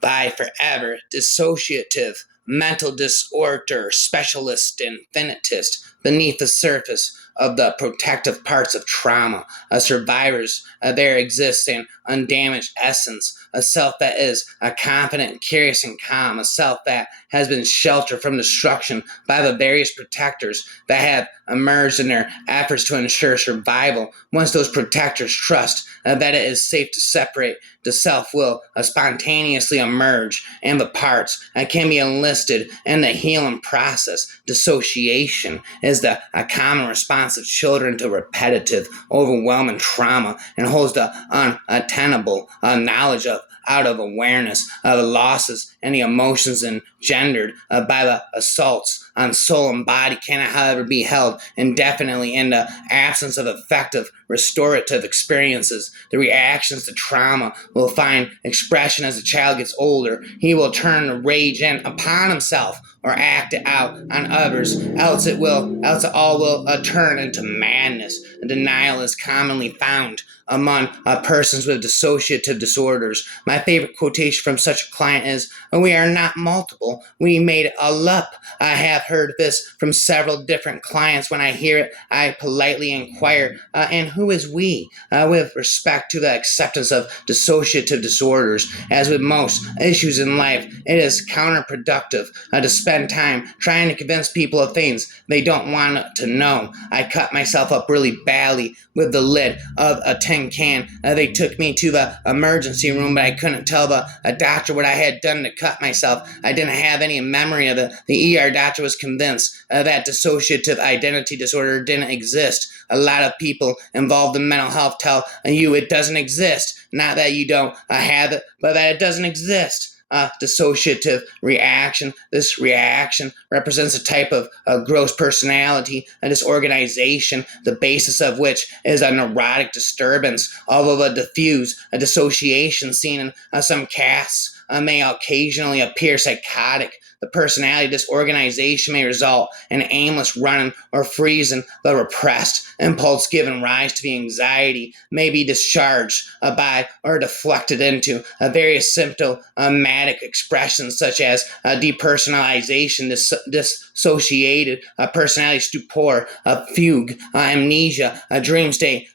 by forever dissociative mental disorder specialist infinitist beneath the surface of the protective parts of trauma, survivors, there exists an undamaged essence, a self that is confident, curious, and calm, a self that has been sheltered from destruction by the various protectors that have emerged in their efforts to ensure survival. Once those protectors trust that it is safe to separate, the self will spontaneously emerge, and the parts can be enlisted in the healing process. Dissociation is the common response of children to repetitive, overwhelming trauma and holds the unattainable knowledge of out of awareness of the losses and the emotions engendered by the assaults on soul and body cannot, however, be held indefinitely in the absence of effective restorative experiences. The reactions to trauma will find expression as the child gets older. He will turn the rage in upon himself or act it out on others, else it all will turn into madness. Denial is commonly found among persons with dissociative disorders. My favorite quotation from such a client is, "We are not multiple, we made all up." I have heard this from several different clients. When I hear it, I politely inquire, and who is we? With respect to the acceptance of dissociative disorders, as with most issues in life, it is counterproductive to spend time trying to convince people of things they don't want to know. I cut myself up really badly with the lid of a tin can. They took me to the emergency room, but I couldn't tell the doctor what I had done to cut myself. I didn't have any memory of it. The ER doctor was convinced that dissociative identity disorder didn't exist. A lot of people involved in mental health tell you it doesn't exist. Not that you don't have it, but that it doesn't exist. Dissociative reaction. This reaction represents a type of gross personality, a disorganization, the basis of which is a neurotic disturbance, although a diffuse dissociation seen in some casts may occasionally appear psychotic. The personality disorganization may result in aimless running or freezing. The repressed impulse giving rise to the anxiety may be discharged by or deflected into various symptomatic expressions such as depersonalization, dissociated personality stupor, fugue, amnesia, dream state,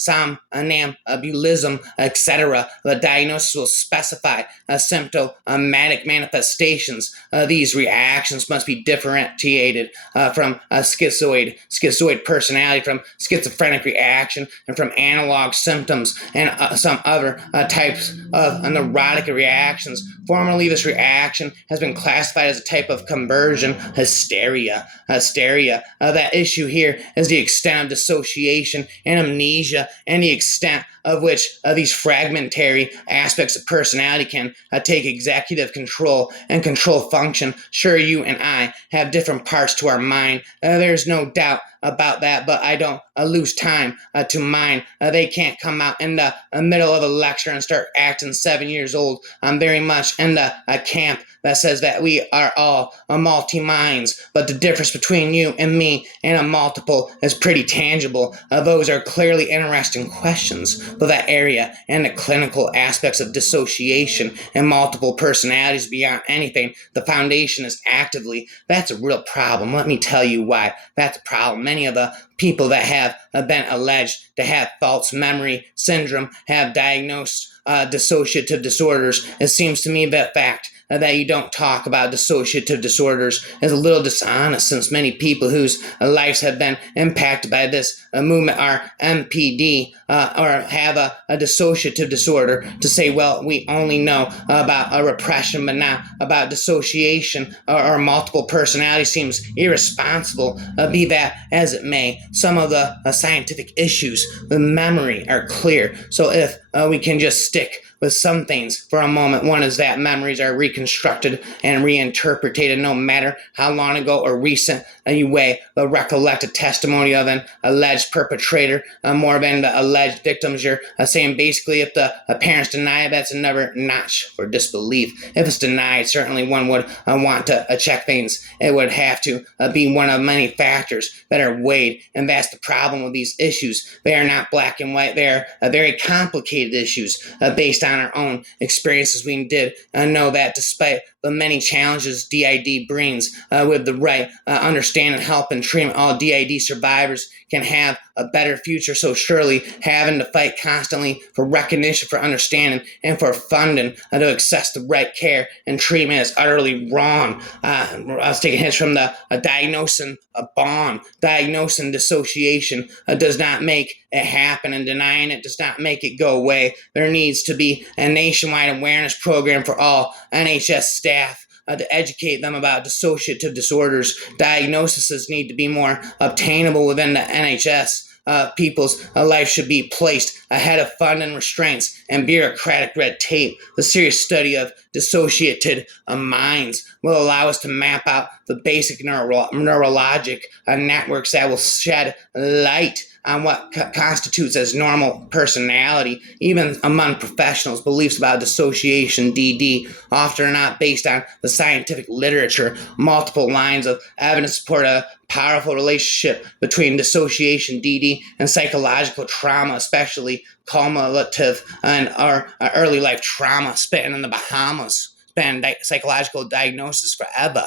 somnambulism, etc. The diagnosis will specify symptomatic manifestations. These reactions must be differentiated from schizoid personality, from schizophrenic reaction, and from analog symptoms and some other types of neurotic reactions. Formerly, this reaction has been classified as a type of conversion hysteria. That issue here is the extent of dissociation and amnesia and the extent of which these fragmentary aspects of personality can take executive control and control function. Sure, you and I have different parts to our mind. There's no doubt about that, but I don't lose time to mine. They can't come out in the middle of a lecture and start acting 7 years old. I'm very much in the camp that says that we are all multi-minds, but the difference between you and me and a multiple is pretty tangible. Those are clearly interesting questions, but that area and the clinical aspects of dissociation and multiple personalities beyond anything the foundation is actively, that's a real problem. Let me tell you why that's a problem. Many of the people that have been alleged to have false memory syndrome have diagnosed dissociative disorders. It seems to me that fact that you don't talk about dissociative disorders is a little dishonest, since many people whose lives have been impacted by this movement are MPD or have a dissociative disorder. To say, well, we only know about a repression but not about dissociation or multiple personality seems irresponsible. Be that as it may, some of the scientific issues with memory are clear. So if we can just stick with some things for a moment. One is that memories are reconstructed and reinterpreted no matter how long ago or recent you weigh the recollected testimony of an alleged perpetrator more than the alleged victims. You're saying basically if the parents deny it, that's another notch for disbelief. If it's denied, certainly one would want to check things. It would have to be one of many factors that are weighed, and that's the problem with these issues. They are not black and white. They are very complicated issues based on our own experiences, we did know that despite the many challenges DID brings, with the right understanding, help, and treatment, all DID survivors can have a better future. So surely having to fight constantly for recognition, for understanding, and for funding to access the right care and treatment is utterly wrong. I was taking hints from the diagnosing a bond. Diagnosing dissociation does not make it happen, and denying it does not make it go away. There needs to be a nationwide awareness program for all NHS staff to educate them about dissociative disorders. Diagnoses need to be more obtainable within the NHS. People's life should be placed ahead of funding restraints and bureaucratic red tape. The serious study of dissociated minds will allow us to map out the basic neurologic networks that will shed light on what constitutes as normal personality. Even among professionals, beliefs about dissociation, DD, often are not based on the scientific literature. Multiple lines of evidence support a powerful relationship between dissociation, DD, and psychological trauma, especially cumulative and our early life trauma, spent in the Bahamas, spent psychological diagnosis forever.